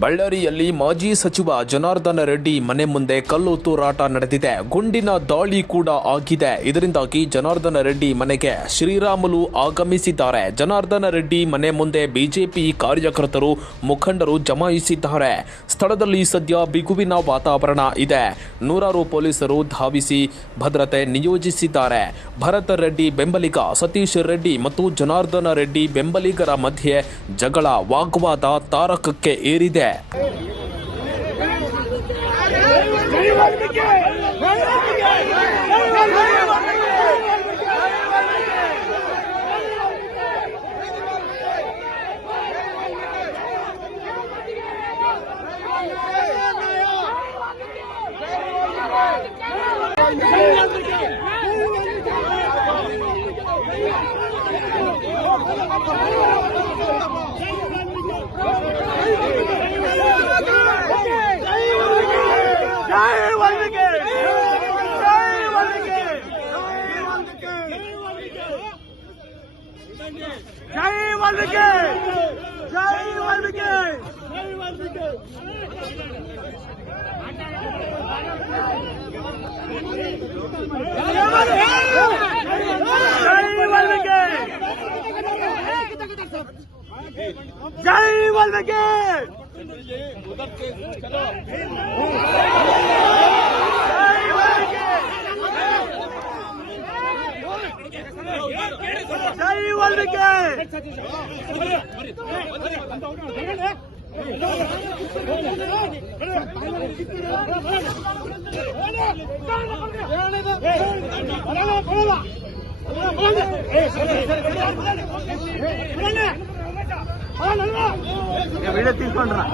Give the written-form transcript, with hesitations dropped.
ಬಳ್ಳಾರಿಯಲ್ಲಿ ಮಾಜಿ ಸಚಿವ ಜನಾರ್ದನ ರೆಡ್ಡಿ ಮನೆ ಮುಂದೆ ಕಲ್ಲು ತೂರಾಟ ನಡೆದಿದೆ. ಗುಂಡಿನ ದಾಳಿ ಕೂಡ ಆಗಿದೆ. ಇದರಿಂದಾಗಿ ಜನಾರ್ದನ ರೆಡ್ಡಿ ಮನೆಗೆ ಶ್ರೀರಾಮುಲು ಆಗಮಿಸಿದ್ದಾರೆ. ಜನಾರ್ದನ ರೆಡ್ಡಿ ಮನೆ ಮುಂದೆ ಬಿಜೆಪಿ ಕಾರ್ಯಕರ್ತರು, ಮುಖಂಡರು ಜಮಾಯಿಸಿದ್ದಾರೆ. ಸ್ಥಳದಲ್ಲಿ ಸದ್ಯ ಬಿಗುವಿನ ವಾತಾವರಣ ಇದೆ. ನೂರಾರು ಪೊಲೀಸರು ಧಾವಿಸಿ ಭದ್ರತೆ ನಿಯೋಜಿಸಿದ್ದಾರೆ. ಭರತ್ ರೆಡ್ಡಿ ಬೆಂಬಲಿಗ ಸತೀಶ್ ರೆಡ್ಡಿ ಮತ್ತು ಜನಾರ್ದನ ರೆಡ್ಡಿ ಬೆಂಬಲಿಗರ ಮಧ್ಯೆ ಜಗಳ, ವಾಗ್ವಾದ ತಾರಕಕ್ಕೆ ಏರಿದೆ. जय वाल्मीकि, जय वाल्मीकि, जय वाल्मीकि, जय वाल्मीकि, जय वाल्मीकि, वीडियो తీసుకుంటున్నా